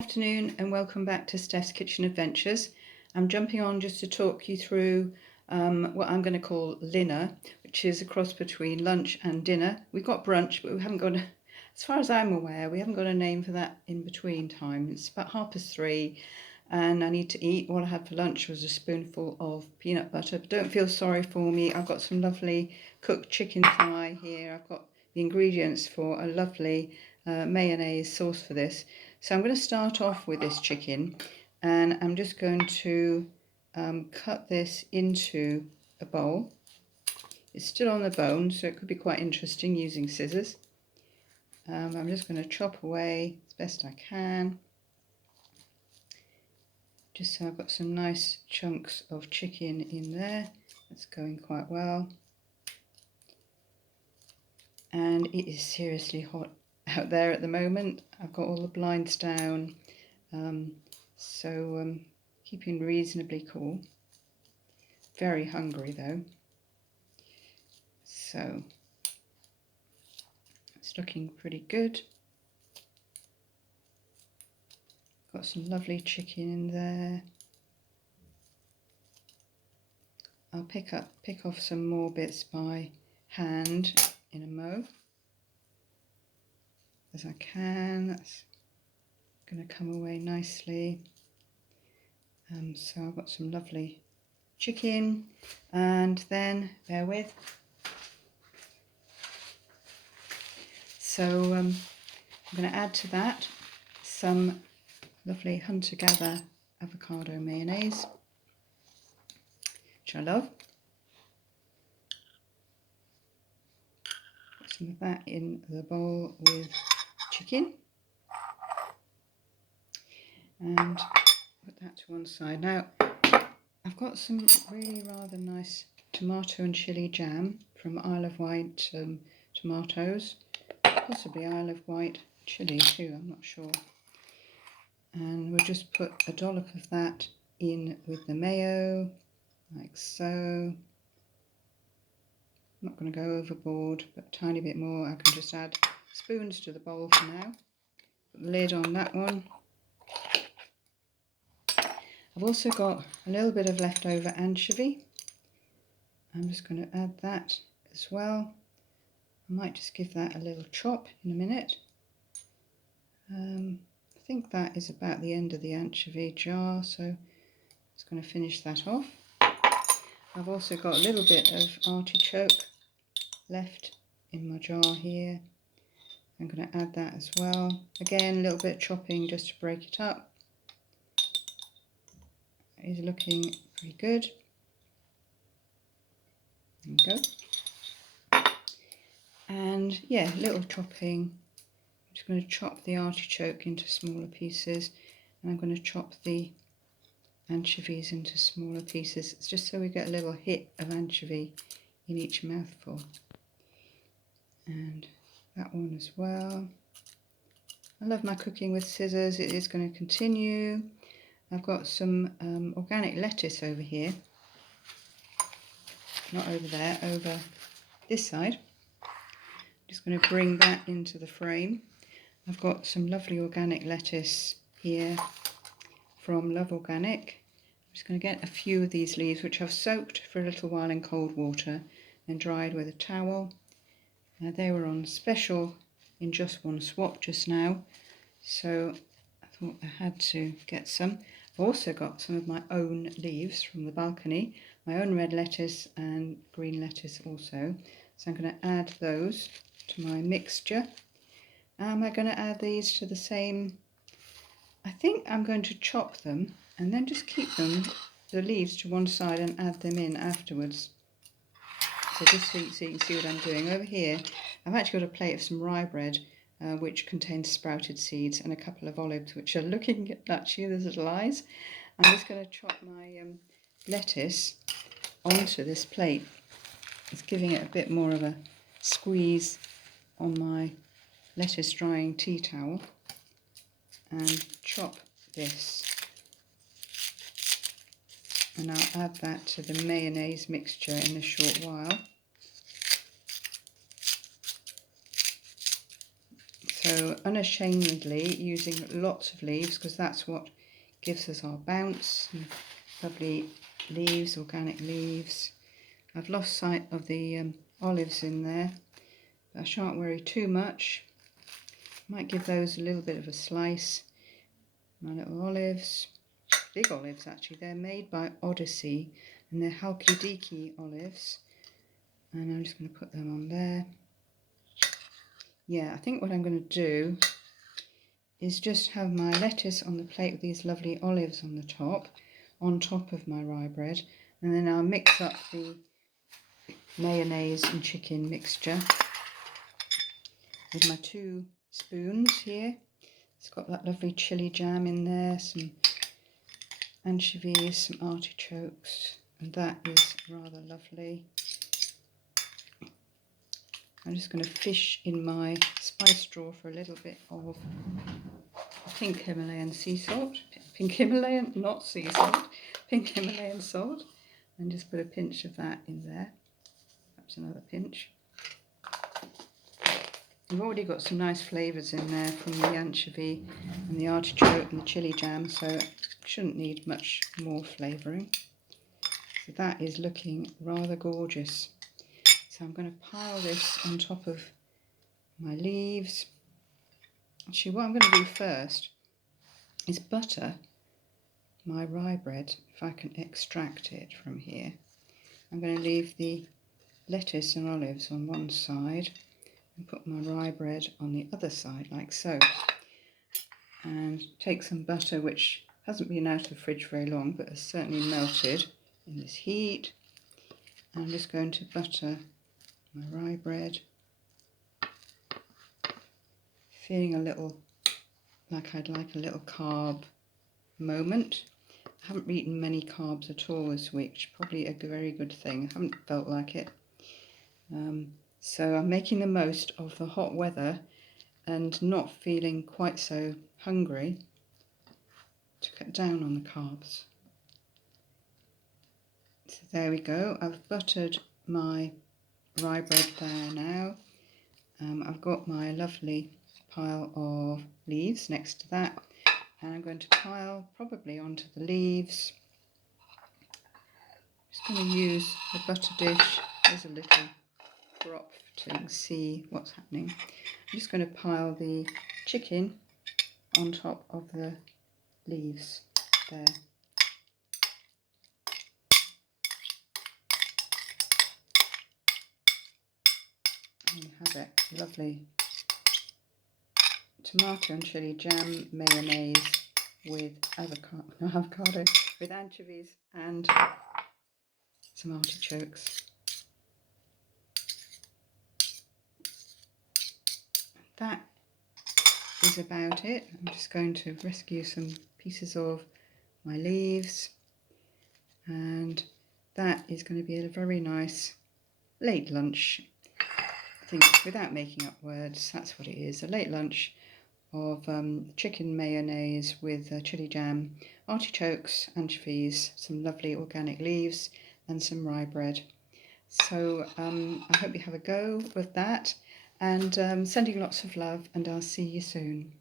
Good afternoon and welcome back to Steph's Kitchen Adventures. I'm jumping on just to talk you through what I'm going to call dinner, which is a cross between lunch and dinner. We've got brunch, but we haven't got, as far as I'm aware, we haven't got a name for that in between time. It's about 3:30 and I need to eat. What I had for lunch was a spoonful of peanut butter, but don't feel sorry for me. I've got some lovely cooked chicken thigh here. I've got the ingredients for a lovely mayonnaise sauce for this. So I'm going to start off with this chicken and I'm just going to cut this into a bowl. It's still on the bone, so it could be quite interesting using scissors. I'm just going to chop away as best I can, just so I've got some nice chunks of chicken in there. That's going quite well. And it is seriously hot out there at the moment. I've got all the blinds down, so keeping reasonably cool. Very hungry though, so it's looking pretty good. Got some lovely chicken in there. I'll pick off some more bits by hand in a mo as I can. That's going to come away nicely. So I've got some lovely chicken, and then bear with. So I'm going to add to that some lovely hunter-gather avocado mayonnaise, which I love. Put some of that in the bowl with chicken, and put that to one side. Now I've got some really rather nice tomato and chilli jam from Isle of Wight tomatoes, possibly Isle of Wight chilli too, I'm not sure. And we'll just put a dollop of that in with the mayo, like so. I'm not going to go overboard, but a tiny bit more. I can just add spoons to the bowl for now. Put the lid on that one. I've also got a little bit of leftover anchovy. I'm just going to add that as well. I might just give that a little chop in a minute. I think that is about the end of the anchovy jar, so I'm just going to finish that off. I've also got a little bit of artichoke left in my jar here. I'm going to add that as well. Again, a little bit of chopping just to break it up. It is looking pretty good. There we go. And yeah, a little chopping. I'm just going to chop the artichoke into smaller pieces, and I'm going to chop the anchovies into smaller pieces. It's just so we get a little hit of anchovy in each mouthful. And that one as well. I love my cooking with scissors. It is going to continue. I've got some organic lettuce over here. Not over there, over this side. I'm just going to bring that into the frame. I've got some lovely organic lettuce here from Love Organic. I'm just going to get a few of these leaves, which I've soaked for a little while in cold water and dried with a towel. They were on special in Just One Swap just now, so I thought I had to get some. I've also got some of my own leaves from the balcony, my own red lettuce and green lettuce also. So I'm going to add those to my mixture. I'm going to add these to the same. I think I'm going to chop them and then just keep them, the leaves, to one side and add them in afterwards. So just so you can see what I'm doing. Over here, I've actually got a plate of some rye bread, which contains sprouted seeds, and a couple of olives, which are looking at you, there's little eyes. I'm just going to chop my lettuce onto this plate. It's giving it a bit more of a squeeze on my lettuce drying tea towel, and chop this. And I'll add that to the mayonnaise mixture in a short while. So So unashamedly using lots of leaves, because that's what gives us our bounce. And lovely leaves, organic leaves. I've lost sight of the olives in there, but I shan't worry too much. Might give those a little bit of a slice. My little olives, big olives actually, they're made by Odyssey and they're Halki Diki olives, and I'm just going to put them on there. Yeah, I think what I'm going to do is just have my lettuce on the plate with these lovely olives on top of my rye bread, and then I'll mix up the mayonnaise and chicken mixture with my 2 spoons here. It's got that lovely chili jam in there, some anchovies, some artichokes, and that is rather lovely. I'm just going to fish in my spice drawer for a little bit of pink Himalayan sea salt, pink Himalayan, not sea salt, pink Himalayan salt, and just put a pinch of that in there, perhaps another pinch. We've already got some nice flavours in there from the anchovy and the artichoke and the chili jam, so it shouldn't need much more flavouring. So that is looking rather gorgeous. So I'm going to pile this on top of my leaves. Actually, what I'm going to do first is butter my rye bread, if I can extract it from here. I'm going to leave the lettuce and olives on one side and put my rye bread on the other side, like so. And take some butter, which hasn't been out of the fridge very long, but has certainly melted in this heat. And I'm just going to butter my rye bread, feeling a little like I'd like a little carb moment. I haven't eaten many carbs at all this week, which is probably a very good thing. I haven't felt like it. So I'm making the most of the hot weather and not feeling quite so hungry to cut down on the carbs. So there we go. I've buttered my rye bread there now. I've got my lovely pile of leaves next to that, and I'm going to pile probably onto the leaves. Just going to use the butter dish. There's a little drop to see what's happening. I'm just going to pile the chicken on top of the leaves there. And you have it, lovely tomato and chili jam mayonnaise with avocado with anchovies and some artichokes. That is about it. I'm just going to rescue some pieces of my leaves, and that is going to be a very nice late lunch. I think, without making up words, that's what it is, a late lunch of chicken mayonnaise with chili jam, artichokes, anchovies, some lovely organic leaves and some rye bread. So I hope you have a go with that, and sending lots of love, and I'll see you soon.